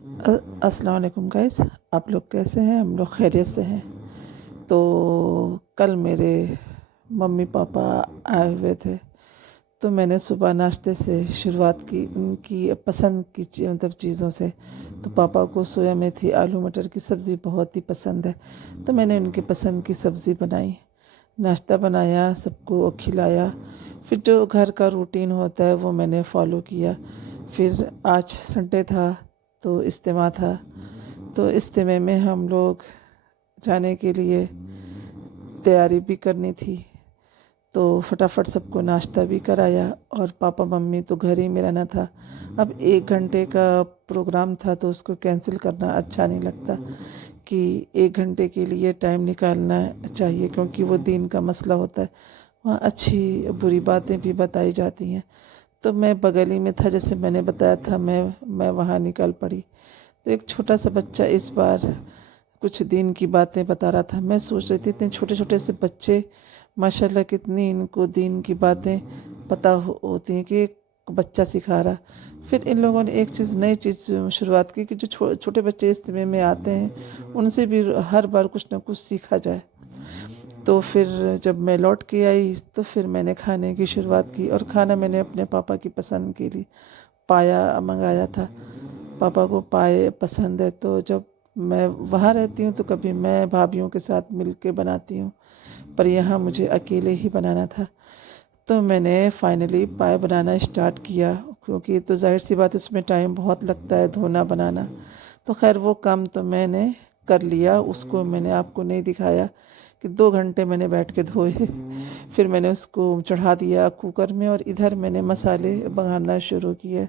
अस्सलाम वालेकुम गाइस। आप लोग कैसे हैं? हम लोग खैरियत से हैं। तो कल मेरे मम्मी पापा आए हुए थे, तो मैंने सुबह नाश्ते से शुरुआत की उनकी पसंद की मतलब चीज़ों से। तो पापा को सोया मेथी आलू मटर की सब्ज़ी बहुत ही पसंद है, तो मैंने उनकी पसंद की सब्ज़ी बनाई, नाश्ता बनाया, सबको खिलाया। फिर जो घर का रूटीन होता है वो मैंने फॉलो किया। फिर आज संडे था, तो इज्तिमा था। तो इज्तिमे में हम लोग जाने के लिए तैयारी भी करनी थी, तो फटाफट सबको नाश्ता भी कराया और पापा मम्मी तो घर ही में रहना था। अब 1 घंटे का प्रोग्राम था, तो उसको कैंसिल करना अच्छा नहीं लगता कि 1 घंटे के लिए टाइम निकालना चाहिए, क्योंकि वो दीन का मसला होता है। वहाँ अच्छी बुरी बातें भी बताई जाती हैं। तो मैं बगल ही में था, जैसे मैंने बताया था, मैं वहाँ निकल पड़ी। तो एक छोटा सा बच्चा इस बार कुछ दीन की बातें बता रहा था। मैं सोच रही थी इतने छोटे छोटे से बच्चे, माशाल्लाह कितनी इनको दीन की बातें पता होती हैं कि एक बच्चा सिखा रहा। फिर इन लोगों ने एक चीज़ नई चीज़ शुरुआत की कि जो छोटे बच्चे इज्तिमे में आते हैं, उनसे भी हर बार कुछ ना कुछ सीखा जाए। तो फिर जब मैं लौट के आई, तो फिर मैंने खाने की शुरुआत की, और खाना मैंने अपने पापा की पसंद के लिए पाया मंगाया था। पापा को पाए पसंद है, तो जब मैं वहाँ रहती हूँ तो कभी मैं भाभीयों के साथ मिल के बनाती हूँ, पर यहाँ मुझे अकेले ही बनाना था। तो मैंने फाइनली पाए बनाना स्टार्ट किया, क्योंकि तो जाहिर सी बात है उसमें टाइम बहुत लगता है धोना बनाना। तो खैर वो काम तो मैंने कर लिया, उसको मैंने आपको नहीं दिखाया कि 2 घंटे मैंने बैठ के धोए। फिर मैंने उसको चढ़ा दिया कुकर में, और इधर मैंने मसाले बघारना शुरू किए।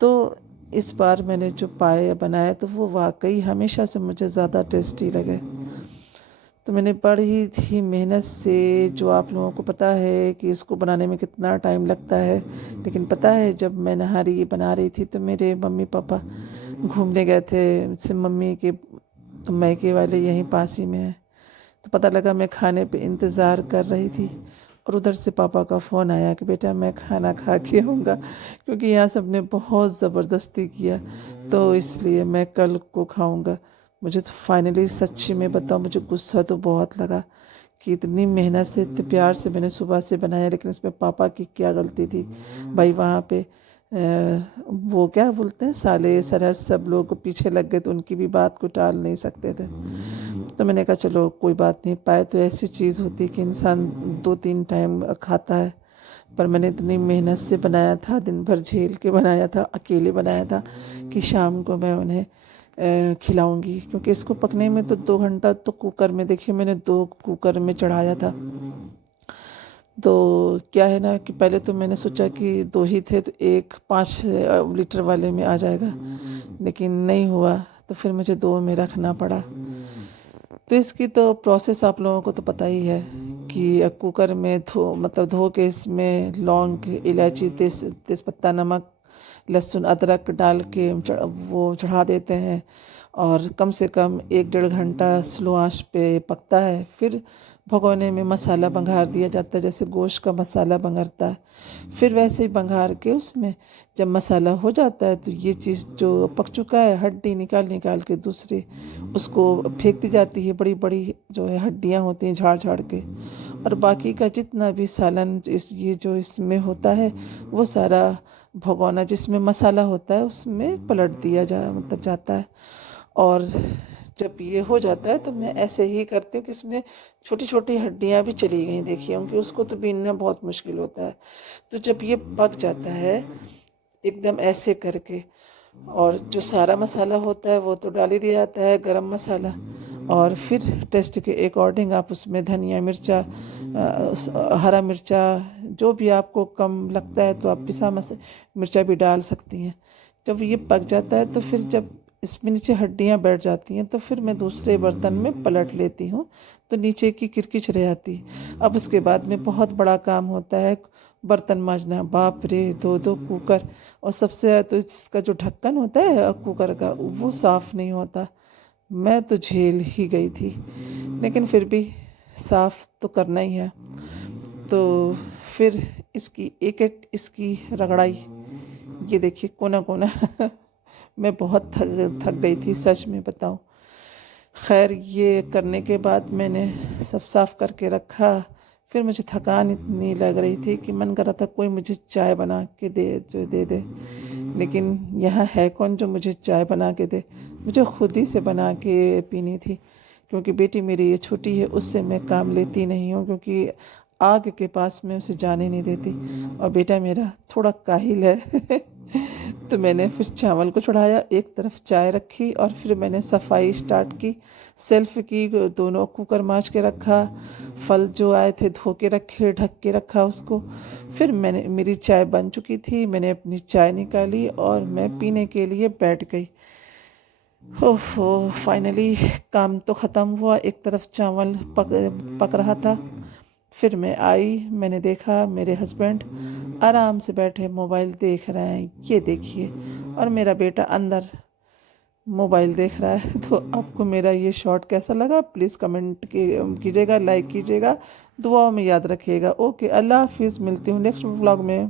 तो इस बार मैंने जो पाए बनाए, तो वो वाकई हमेशा से मुझे ज़्यादा टेस्टी लगे। तो मैंने बड़ी ही मेहनत से, जो आप लोगों को पता है कि इसको बनाने में कितना टाइम लगता है, लेकिन पता है जब मैं नहारी बना रही थी, तो मेरे मम्मी पापा घूमने गए थे। से मम्मी के मायके वाले यहीं पास ही में है। तो पता लगा मैं खाने पे इंतज़ार कर रही थी, और उधर से पापा का फ़ोन आया कि बेटा मैं खाना खा के आऊँगा, क्योंकि यहाँ सब ने बहुत ज़बरदस्ती किया, तो इसलिए मैं कल को खाऊँगा। मुझे तो फाइनली सच्ची में बताऊँ, मुझे गुस्सा तो बहुत लगा कि इतनी मेहनत से इतने प्यार से मैंने सुबह से बनाया, लेकिन इसमें पापा की क्या गलती थी भाई। वहाँ पे वो क्या बोलते हैं, साले सरहद सब लोग पीछे लग गए, तो उनकी भी बात को टाल नहीं सकते थे। तो मैंने कहा चलो कोई बात नहीं, पाए तो ऐसी चीज़ होती है कि इंसान 2-3 टाइम खाता है। पर मैंने इतनी मेहनत से बनाया था, दिन भर झेल के बनाया था, अकेले बनाया था, कि शाम को मैं उन्हें खिलाऊंगी, क्योंकि इसको पकने में तो 2 घंटा तो कुकर में, देखिए मैंने 2 कुकर में चढ़ाया था। तो क्या है ना कि पहले तो मैंने सोचा कि 2 ही थे, तो एक 5 लीटर वाले में आ जाएगा, लेकिन नहीं हुआ, तो फिर मुझे 2 में रखना पड़ा। तो इसकी तो प्रोसेस आप लोगों को तो पता ही है कि कुकर में धो के इसमें लौंग इलायची तेज़पत्ता नमक लहसुन अदरक डाल के वो चढ़ा देते हैं, और कम से कम 1-1.5 घंटा स्लो आंच पे पकता है। फिर भगोने में मसाला बघार दिया जाता है, जैसे गोश्त का मसाला बघारता है। फिर वैसे ही बघार के उसमें जब मसाला हो जाता है, तो ये चीज़ जो पक चुका है, हड्डी निकाल निकाल के दूसरी उसको फेंक दी जाती है। बड़ी बड़ी जो है हड्डियाँ होती हैं झाड़ झाड़ के, और बाकी का जितना भी सालन ये जो इसमें होता है, वो सारा भगोना जिसमें मसाला होता है उसमें पलट दिया जाता है। और जब ये हो जाता है, तो मैं ऐसे ही करती हूँ कि इसमें छोटी छोटी हड्डियाँ भी चली गई, देखिए, क्योंकि उसको तो बीनना बहुत मुश्किल होता है। तो जब ये पक जाता है एकदम ऐसे करके, और जो सारा मसाला होता है वो तो डाल ही दिया जाता है, गरम मसाला, और फिर टेस्ट के अकॉर्डिंग आप उसमें धनिया मिर्चा हरा मिर्चा जो भी आपको कम लगता है, तो आप मिर्चा भी डाल सकती हैं। जब ये पक जाता है, तो फिर जब इसमें नीचे हड्डियाँ बैठ जाती हैं, तो फिर मैं दूसरे बर्तन में पलट लेती हूँ, तो नीचे की किरकिच रह जाती है। अब उसके बाद में बहुत बड़ा काम होता है बर्तन मांजना, बाप रे, 2-2 कुकर, और सबसे ज़्यादा तो इसका जो ढक्कन होता है कुकर का, वो साफ़ नहीं होता। मैं तो झेल ही गई थी, लेकिन फिर भी साफ़ तो करना ही है। तो फिर इसकी एक एक इसकी रगड़ाई, ये देखिए कोना कोना मैं बहुत थक गई थी, सच में बताऊं। खैर ये करने के बाद मैंने सब साफ करके रखा। फिर मुझे थकान इतनी लग रही थी कि मन कर रहा था कोई मुझे चाय बना के दे दे। लेकिन यहाँ है कौन जो मुझे चाय बना के दे, मुझे खुद ही से बना के पीनी थी। क्योंकि बेटी मेरी ये छोटी है, उससे मैं काम लेती नहीं हूँ, क्योंकि आग के पास में उसे जाने नहीं देती। और बेटा मेरा थोड़ा काहिल है तो मैंने फिर चावल को चढ़ाया, एक तरफ चाय रखी और फिर मैंने सफाई स्टार्ट की, सेल्फ की, दोनों कुकर मांज के रखा, फल जो आए थे धो के रखे, ढक के रखा उसको। फिर मेरी चाय बन चुकी थी, मैंने अपनी चाय निकाली और मैं पीने के लिए बैठ गई। ओहो, फाइनली काम तो ख़त्म हुआ, एक तरफ चावल पक रहा था। फिर मैं आई, मैंने देखा मेरे हस्बैंड आराम से बैठे मोबाइल देख रहे हैं, ये देखिए। और मेरा बेटा अंदर मोबाइल देख रहा है। तो आपको मेरा ये शॉर्ट कैसा लगा, प्लीज़ कमेंट कीजिएगा, लाइक कीजिएगा, दुआओं में याद रखिएगा। ओके, अल्लाह हाफिज़, मिलती हूँ नेक्स्ट व्लॉग में।